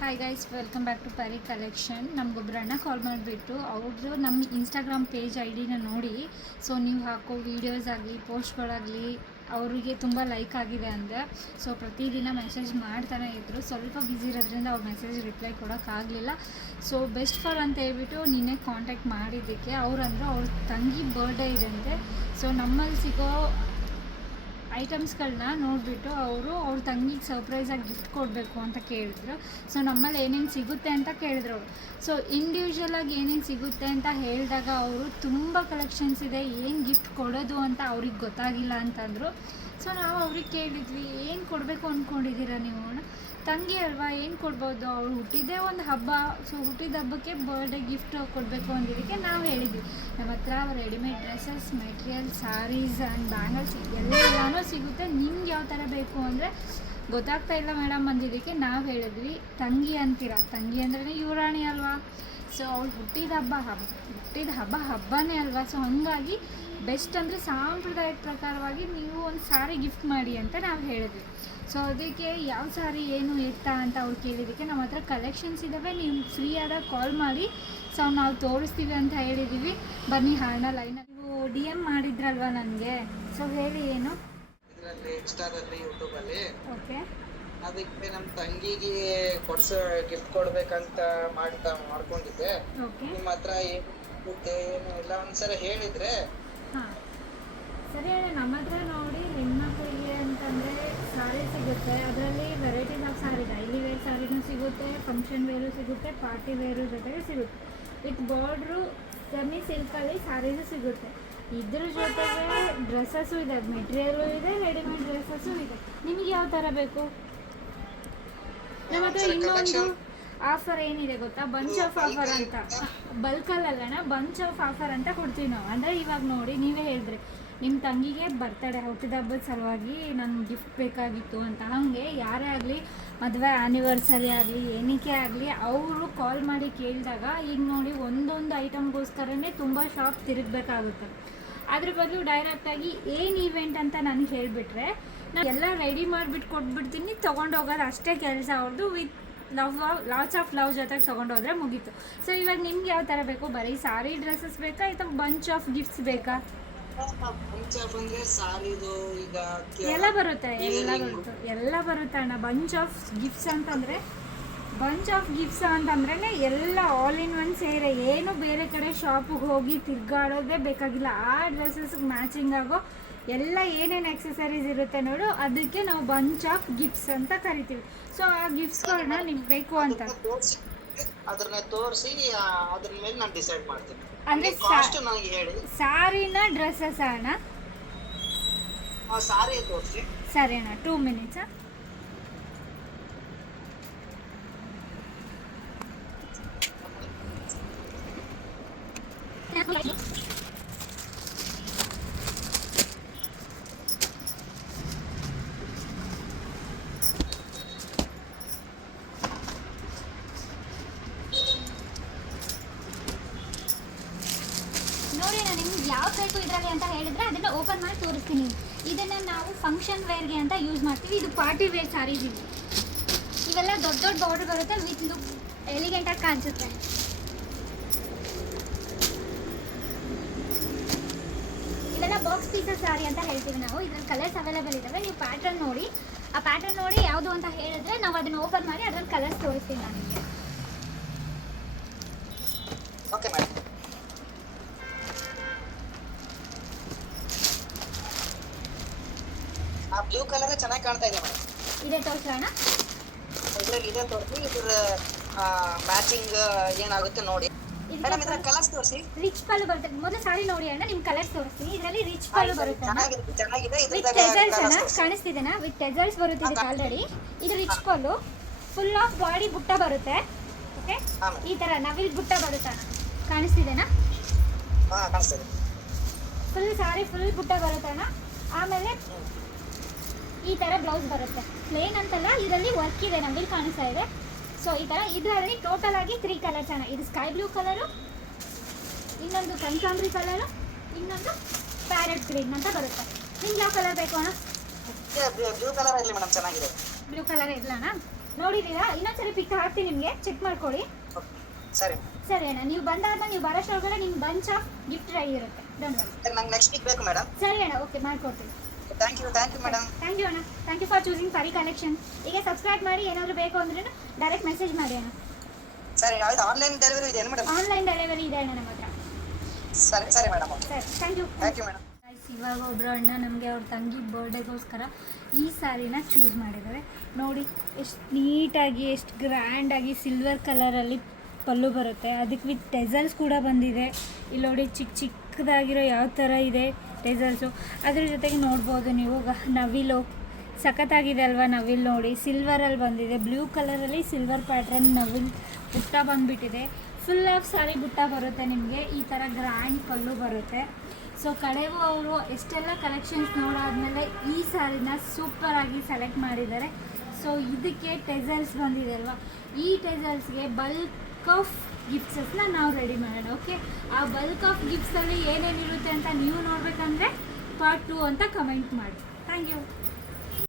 Hi guys, welcome back to Pari collection. ನಮಗೊಬ್ರು ಅಣ್ಣ call ಮಾಡಿಬಿಟ್ಟು ಅವ್ರದ್ದು ನಮ್ಮ ಇನ್ಸ್ಟಾಗ್ರಾಮ್ ಪೇಜ್ ಐಡಿನ ನೋಡಿ, ಸೊ ನೀವು ಹಾಕೋ ವೀಡಿಯೋಸ್ ಆಗಲಿ ಪೋಸ್ಟ್ಗಳಾಗಲಿ ಅವರಿಗೆ ತುಂಬ ಲೈಕ್ ಆಗಿದೆ ಅಂದೆ. ಸೊ ಪ್ರತಿದಿನ ಮೆಸೇಜ್ ಮಾಡ್ತಾನೆ ಇದ್ದರು. ಸ್ವಲ್ಪ ಬ್ಯುಸಿ ಇರೋದ್ರಿಂದ ಅವ್ರ ಮೆಸೇಜ್ ರಿಪ್ಲೈ ಕೊಡೋಕ್ಕಾಗಲಿಲ್ಲ. ಸೊ ಬೆಸ್ಟ್ ಫಾರ್ ಅಂತ ಹೇಳ್ಬಿಟ್ಟು ನಿನ್ನೆ ಕಾಂಟ್ಯಾಕ್ಟ್ ಮಾಡಿದ್ದಕ್ಕೆ ಅವ್ರಂದರು ಅವ್ರ ತಂಗಿ ಬರ್ಡೇ ಇದೆ ಅಂತೆ. ಸೊ ನಮ್ಮಲ್ಲಿ ಸಿಗೋ ಐಟಮ್ಸ್ಗಳನ್ನ ನೋಡಿಬಿಟ್ಟು ಅವ್ರ ತಂಗಿಗೆ ಸರ್ಪ್ರೈಸಾಗಿ ಗಿಫ್ಟ್ ಕೊಡಬೇಕು ಅಂತ ಕೇಳಿದ್ರು. ಸೊ ನಮ್ಮಲ್ಲಿ ಏನೇನು ಸಿಗುತ್ತೆ ಅಂತ ಕೇಳಿದ್ರು ಅವರು. ಸೊ ಇಂಡಿವಿಜುವಲಾಗಿ ಏನೇನು ಸಿಗುತ್ತೆ ಅಂತ ಹೇಳಿದಾಗ ಅವರು ತುಂಬ ಕಲೆಕ್ಷನ್ಸ್ ಇದೆ, ಏನು ಗಿಫ್ಟ್ ಕೊಡೋದು ಅಂತ ಅವ್ರಿಗೆ ಗೊತ್ತಾಗಿಲ್ಲ ಅಂತಂದರು. ಸೊ ನಾವು ಅವ್ರಿಗೆ ಕೇಳಿದ್ವಿ, ಏನು ಕೊಡಬೇಕು ಅಂದ್ಕೊಂಡಿದ್ದೀರಾ ನೀವು? ತಂಗಿ ಅಲ್ವಾ, ಏನು ಕೊಡ್ಬೋದು? ಅವಳು ಹುಟ್ಟಿದ್ದೇ ಒಂದು ಹಬ್ಬ. ಸೊ ಹುಟ್ಟಿದ ಹಬ್ಬಕ್ಕೆ ಬರ್ಡೇ ಗಿಫ್ಟ್ ಕೊಡಬೇಕು ಅಂದಿದ್ದಕ್ಕೆ ನಾವು ಹೇಳಿದ್ವಿ, ನಮ್ಮ ಹತ್ರ readymade dresses, material, saris and bangles ಎಲ್ಲನೂ ಸಿಗುತ್ತೆ. ನಿಮ್ಗೆ ಯಾವ ಥರ ಬೇಕು ಅಂದರೆ ಗೊತ್ತಾಗ್ತಾ ಇಲ್ಲ ಮೇಡಮ್ ಅಂದಿದ್ದಕ್ಕೆ ನಾವು ಹೇಳಿದ್ವಿ, ತಂಗಿ ಅಂತೀರಾ, ತಂಗಿ ಅಂದ್ರೇ ಯುವರಾಣಿ ಅಲ್ವಾ. ಸೊ ಅವಳು ಹುಟ್ಟಿದ ಹಬ್ಬ ಹಬ್ಬನೇ ಅಲ್ವಾ. ಸೊ ಹಾಗಾಗಿ ಬೆಸ್ಟ್ ಅಂದರೆ ಸಾಂಪ್ರದಾಯಿಕ ಪ್ರಕಾರವಾಗಿ ನೀವು ಒಂದು ಸಾರಿ ಗಿಫ್ಟ್ ಮಾಡಿ ಅಂತ ನಾವು ಹೇಳಿದ್ವಿ. ಸೊ ಅದಕ್ಕೆ ಯಾವ ಸಾರಿ ಏನು ಎತ್ತಾ ಅಂತ ಅವ್ರು ಕೇಳಿದ್ದಕ್ಕೆ ನಮ್ಮ ಹತ್ರ ಕಲೆಕ್ಷನ್ಸ್ ಇದ್ದಾವೆ, ನೀವು ಫ್ರೀ ಆದಾಗ ಕಾಲ್ ಮಾಡಿ, ಸೊ ನಾವು ತೋರಿಸ್ತೀವಿ ಅಂತ ಹೇಳಿದ್ದೀವಿ. ಬನ್ನಿ ಹಾಣ ಲೈನ್. ನೀವು ಡಿ ಎಮ್ ಮಾಡಿದ್ರಲ್ವ ನನಗೆ, ಸೊ ಹೇಳಿ ಏನು ಇನ್ಸ್ಟಾದಲ್ಲಿ ಯೂಟ್ಯೂಬಲ್ಲಿ. ಓಕೆ, ಅದಕ್ಕೆ ನಮ್ಮ ತಂಗಿಗೆ ಕೊಡ್ಸೋ ಗಿಫ್ಟ್ ಕೊಡ್ಬೇಕಂತ ಮಾಡ್ಕೊಂಡಿದ್ದೆ. ನಿಮ್ಮ ಹತ್ರ ಏನು ಇಲ್ಲ ಒಂದ್ಸಲ ಹೇಳಿದ್ರೆ. ಹಾಂ ಸರಿ, ನಮ್ಮ ಹತ್ರ ನೋಡಿ ಹೆಣ್ಮಕ್ಳಿಗೆ ಅಂತಂದರೆ ಸಾರಿ ಸಿಗುತ್ತೆ. ಅದರಲ್ಲಿ varieties of sari, daily wear ಸಾರಿನೂ ಸಿಗುತ್ತೆ, ಫಂಕ್ಷನ್ ವೇರು ಸಿಗುತ್ತೆ, ಪಾರ್ಟಿ ವೇರು ಜೊತೆಗೆ ಸಿಗುತ್ತೆ. ವಿತ್ ಬಾರ್ಡ್ರು ಸೆಮಿ ಸಿಲ್ಕಲ್ಲಿ ಸಾರೀಸು ಸಿಗುತ್ತೆ. ಇದ್ರ ಜೊತೆಗೆ ಡ್ರೆಸ್ಸಸ್ಸು ಇದೆ, ಮೆಟೀರಿಯಲು ಇದೆ, ರೆಡಿಮೇಡ್ ಡ್ರೆಸ್ಸಸ್ಸು ಇದೆ. ನಿಮಗೆ ಯಾವ ಥರ ಬೇಕು? ನಮ್ಮ ಹತ್ರ ಇನ್ನೊಂದು ಆಫರ್ ಏನಿದೆ ಗೊತ್ತಾ, ಬಂಚ್ ಆಫ್ ಆಫರ್ ಅಂತ. ಬಲ್ಕಲ್ಲಣ್ಣ, ಬಂಚ್ ಆಫ್ ಆಫರ್ ಅಂತ ಕೊಡ್ತೀವಿ ನಾವು. ಅಂದರೆ ಇವಾಗ ನೋಡಿ, ನೀವೇ ಹೇಳಿದ್ರಿ ನಿಮ್ಮ ತಂಗಿಗೆ ಬರ್ತಡೇ, ಹುಟ್ಟಿದ ಹಬ್ಬದ ಸಲುವಾಗಿ ನನಗೆ ಗಿಫ್ಟ್ ಬೇಕಾಗಿತ್ತು ಅಂತ. ಹಾಗೆ ಯಾರೇ ಆಗಲಿ, ಮದುವೆ ಆ್ಯನಿವರ್ಸರಿ ಆಗಲಿ, ಏನಕ್ಕೆ ಆಗಲಿ, ಅವರು ಕಾಲ್ ಮಾಡಿ ಕೇಳಿದಾಗ ಈಗ ನೋಡಿ ಒಂದೊಂದು ಐಟಮ್ಗೋಸ್ಕರನೇ ತುಂಬ ಶಾಪ್ ತಿರುಗಬೇಕಾಗುತ್ತೆ. ಅದ್ರ ಬದಲು ಡೈರೆಕ್ಟಾಗಿ ಏನು ಈವೆಂಟ್ ಅಂತ ನನಗೆ ಹೇಳಿಬಿಟ್ರೆ ನಾನು ಎಲ್ಲ ರೆಡಿ ಮಾಡಿಬಿಟ್ಟು ಕೊಟ್ಬಿಡ್ತೀನಿ, ತೊಗೊಂಡೋಗೋದು ಅಷ್ಟೇ ಕೆಲಸ ಅವ್ರದ್ದು. ವಿತ್ ಲಾಟ್ಸ್ ಆಫ್ ಲವ್ ಜೊತೆಗೆ ತೊಗೊಂಡೋದ್ರೆ ಮುಗೀತು. ಸೊ ಇವಾಗ ನಿಮ್ಗೆ ಯಾವ ಥರ ಬೇಕು? ಬರೀ ಸಾರಿ ಡ್ರೆಸ್ಸಸ್ ಬೇಕಾ ಅಥವಾ ಬಂಚ್ ಆಫ್ ಗಿಫ್ಟ್ಸ್ ಬೇಕಾ? ಎಲ್ಲ ಬರುತ್ತೆ ಅಣ್ಣ. ಬಂಚ್ ಆಫ್ ಗಿಫ್ಟ್ಸ್ ಅಂತಂದ್ರೆ ಎಲ್ಲ ಆಲ್ ಇನ್ ಒನ್ ಸೇರೆ, ಏನು ಬೇರೆ ಕಡೆ ಶಾಪಿಗೆ ಹೋಗಿ ತಿರ್ಗಾಡೋದೇ ಬೇಕಾಗಿಲ್ಲ. ಆ ಡ್ರೆಸ್ಸಸ್ಗೆ ಮ್ಯಾಚಿಂಗ್ ಆಗೋ ಎಲ್ಲ ಏನೇನು ಎಕ್ಸಸರೀಸ್ ಇರುತ್ತೆ ನೋಡು, ಅದಕ್ಕೆ ನಾವು ಬಂಚ್ ಆಫ್ ಗಿಫ್ಟ್ಸ್ ಅಂತ ಕರಿತೀವಿ. ಸೊ ಆ ಗಿಫ್ಟ್ಸ್ಗಳನ್ನ ನಿಮ್ಗೆ ಬೇಕು ಅಂತ ಅದನ್ನ ತೋರಿಸಿ ಅದ್ರ ಮೇಲೆ ನಾನು ಡಿಸೈಡ್ ಮಾಡ್ತೀನಿ. ಅಂದ್ರೆ ಕಾಸ್ಟ್ ನನಗೆ ಹೇಳಿ. ಸಾರಿನ ಡ್ರೆಸ್ಸಸ್ ಅಣ್ಣ? ಸಾರಿ ತೋರಿಸಿ. ಸರಿ ಅಣ್ಣ, 2 minutes. ನೋಡಿ, ನಾನು ನಿಮ್ಗೆ ಯಾವ್ದು ಬೇಕು ಇದರಲ್ಲಿ ಅಂತ ಹೇಳಿದ್ರೆ ಅದನ್ನು ಓಪನ್ ಮಾಡಿ ತೋರಿಸ್ತೀನಿ. ಇದನ್ನು ನಾವು ಫಂಕ್ಷನ್ ವೇರ್ಗೆ ಅಂತ ಯೂಸ್ ಮಾಡ್ತೀವಿ. ಇದು ಪಾರ್ಟಿ ವೇರ್ ಸಾರೀಸ್. ಇವೆಲ್ಲ ದೊಡ್ಡ ದೊಡ್ಡ ಬಾರ್ಡರ್ ಬರುತ್ತೆ, ವಿತ್ ಲುಕ್ ಎಲಿಗೆಂಟಾಗಿ ಕಾಣಿಸುತ್ತೆ. ಇವೆಲ್ಲ ಬಾಕ್ಸ್ ಪೀಸಸ್ ಸಾರಿ ಅಂತ ಹೇಳ್ತೀವಿ ನಾವು. ಇದ್ರಲ್ಲಿ ಕಲರ್ಸ್ ಅವೈಲೇಬಲ್ ಇದ್ದಾವೆ. ನೀವು ಪ್ಯಾಟರ್ನ್ ನೋಡಿ, ಆ ಪ್ಯಾಟರ್ನ್ ನೋಡಿ ಯಾವುದು ಅಂತ ಹೇಳಿದ್ರೆ ನಾವು ಅದನ್ನು ಓಪನ್ ಮಾಡಿ ಅದ್ರಲ್ಲಿ ಕಲರ್ಸ್ ತೋರಿಸ್ತೀನಿ ನಾನು ನಿಮಗೆ. Okay madam. ಬ್ಲೂ ಕಲರ್ ಚೆನ್ನಾಗಿ ಕಾಣ್ತಾ ಇದೆ ಮೇಡಮ್. ಇದೇ ತೋರಿಸೋಣ. ಇದರಲ್ಲಿ ಇದೆ ತೋರಿಸಿ, ಇದ್ರ ಮ್ಯಾಚಿಂಗ್ ಏನಾಗುತ್ತೆ ನೋಡಿ ಮೇಡಮ್. ಇದರ ಕಲರ್ಸ್ ತೋರಿಸಿ. ರಿಚ್ ಪಲ್ಲು ಬರುತ್ತೆ. ಮೊದಲು ಸಾರಿ ನೋಡಿ ಅಣ್ಣ, ನಿಮ್ ಕಲರ್ಸ್ ತೋರಿಸ್ತೀನಿ. ಇದರಲ್ಲಿ ರಿಚ್ ಪಲ್ಲು ಬರುತ್ತೆ, ಚೆನ್ನಾಗಿದೆ. ವಿತ್ ಟೆಸಲ್ಸ್ ಅಣ್ಣ, ಕಾಣಿಸ್ತಿದೆನಾ? ವಿತ್ ಟೆಸಲ್ಸ್ ಬರುತ್ತೆ ಇದಕ್ಕೆ ಆಲ್ರೆಡಿ. ಇದು rich pallu, full of body ಬುಟ್ಟ ಬರುತ್ತೆ. ಓಕೆ, ಈ ತರ ನವಿಲ್ ಬುಟ್ಟ ಬರುತ್ತೆ ಅಣ್ಣ, ಕಾಣಿಸ್ತಿದೆನಾ? ಫುಲ್ ಸಾರಿ ಫುಲ್ ಬುಟ್ಟ ಬರುತ್ತೆ ಅಣ್ಣ. ಆಮೇಲೆ ಈ ಥರ ಬ್ಲೌಸ್ ಬರುತ್ತೆ. ಪ್ಲೇನ್ ಅಂತಲ್ಲ, ಇದರಲ್ಲಿ ವರ್ಕ್ ಇದೆ, ನಮಗೆ ಕಾಣಿಸ್ತಾ ಇದೆ. ಸೊ ಈ ಥರ ಇದರಲ್ಲಿ ಟೋಟಲ್ ಆಗಿ 3 ಕಲರ್ಸ್ ಅಣ್ಣ. ಇದು ಸ್ಕೈ ಬ್ಲೂ ಕಲರು, ಇನ್ನೊಂದು ಕನಕಾಂಬರಿ ಕಲರು, ಇನ್ನೊಂದು ಪ್ಯಾರೆಟ್ ಗ್ರೀನ್ ಅಂತ ಬರುತ್ತೆ. ನಿಮ್ಗೆ ಯಾವ ಕಲರ್ ಬೇಕು ಅಣ್ಣ? ಬ್ಲೂ ಕಲರ್ ಇರಲಿ ಮೇಡಮ್, ಚೆನ್ನಾಗಿದೆ. ಬ್ಲೂ ಕಲರ್ ಇರಲಣ್ಣ? ನೋಡಿದ್ದೀರಾ? ಇನ್ನೊಂದ್ಸರಿ ಪಿಕ್ ಹಾಕ್ತೀನಿ ನಿಮಗೆ, ಚೆಕ್ ಮಾಡ್ಕೊಳ್ಳಿ. ಸರಿ ಸರಿ ಅಣ್ಣ, ನೀವು ಬಂದಾದ್ಮೇಲೆ ನೀವು ಬರೋಷ್ಟೊಳಗಡೆ ನಿಮ್ಗೆ ಬಂಚ್ ಆಫ್ ಗಿಫ್ಟ್ ರೆಡಿ ಇರುತ್ತೆ. Don't worry. ಸರ್ ನಂಗೆ ನೆಕ್ಸ್ಟ್ ವೀಕ್ ಬೇಕು ಮೇಡಮ್. ಸರಿ ಅಣ್ಣ, ಓಕೆ ಮಾಡ್ಕೊಡ್ತೀನಿ. Thank you madam. Thank you ಅಣ್ಣ, thank you for choosing Pari collection. ಈಗ ಸಬ್ಸ್ಕ್ರೈಬ್ ಮಾಡಿ, ಏನಾದರೂ ಬೇಕು ಅಂದ್ರೆ ಡೈರೆಕ್ಟ್ ಮೆಸೇಜ್ ಮಾಡಿ ಅಣ್ಣ. ಸರಿ, ಯಾವ್ದು ಆನ್ಲೈನ್ ಡೆಲಿವರಿ ಇದೆ ಮೇಡಮ್? ಆನ್ಲೈನ್ ಡೆಲಿವರಿ ಇದೆ ಅಣ್ಣ ನಮ್ಮ ಹತ್ರ. ಸರಿ ಮೇಡಮ್. ಸರಿ, ಥ್ಯಾಂಕ್ ಯು ಮೇಡಮ್. ಇವಾಗ ಒಬ್ಬರು ಅಣ್ಣ ನಮಗೆ ಅವ್ರ ತಂಗಿ ಬರ್ಡೇಗೋಸ್ಕರ ಈ ಸ್ಯಾರಿನ ಚೂಸ್ ಮಾಡಿದ್ದಾರೆ. ನೋಡಿ ಎಷ್ಟು ನೀಟಾಗಿ, ಎಷ್ಟು ಗ್ರ್ಯಾಂಡಾಗಿ ಸಿಲ್ವರ್ ಕಲರಲ್ಲಿ ಪಲ್ಲು ಬರುತ್ತೆ. ಅದಕ್ಕೆ ವಿತ್ ಟೆಸಲ್ಸ್ ಕೂಡ ಬಂದಿದೆ. ಇಲ್ಲಿ ನೋಡಿ ಚಿಕ್ಕದಾಗಿರೋ ಯಾವ ಥರ ಇದೆ ಟೆಸಲ್ಸು. ಅದ್ರ ಜೊತೆಗೆ ನೋಡ್ಬೋದು ನೀವು ನವಿಲು ಸಖತ್ತಾಗಿದೆ ಅಲ್ವಾ? ನವಿಲು ನೋಡಿ ಸಿಲ್ವರಲ್ಲಿ ಬಂದಿದೆ, ಬ್ಲೂ ಕಲರಲ್ಲಿ ಸಿಲ್ವರ್ ಪ್ಯಾಟ್ರನ್ ನವಿಲು ಬುಟ್ಟ ಬಂದುಬಿಟ್ಟಿದೆ. ಫುಲ್ ಆಫ್ ಸಾರಿ ಬುಟ್ಟ ಬರುತ್ತೆ ನಿಮಗೆ. ಈ ಥರ ಗ್ರ್ಯಾಂಡ್ ಪಲ್ಲು ಬರುತ್ತೆ. ಸೊ ಕಡೆಗೂ ಅವರು ಎಷ್ಟೆಲ್ಲ ಕಲೆಕ್ಷನ್ಸ್ ನೋಡಾದ್ಮೇಲೆ ಈ ಸ್ಯಾರಿನ ಸೂಪರಾಗಿ ಸೆಲೆಕ್ಟ್ ಮಾಡಿದ್ದಾರೆ. ಸೊ ಇದಕ್ಕೆ ಟೆಸಲ್ಸ್ ಬಂದಿದೆ ಅಲ್ವಾ? ಈ ಟೆಸಲ್ಸ್ಗೆ ಬಲ್ಕ್ ಆಫ್ ಗಿಫ್ಟ್ಸಸ್ನ ನಾವು ರೆಡಿ ಮಾಡೋಣ. ಓಕೆ, ಆ ಬಲ್ಕ್ ಆಫ್ ಗಿಫ್ಟ್ಸಲ್ಲಿ ಏನೇನಿರುತ್ತೆ ಅಂತ ನೀವು ನೋಡಬೇಕಂದ್ರೆ ಪಾರ್ಟ್ 2 ಅಂತ ಕಮೆಂಟ್ ಮಾಡಿ. Thank you.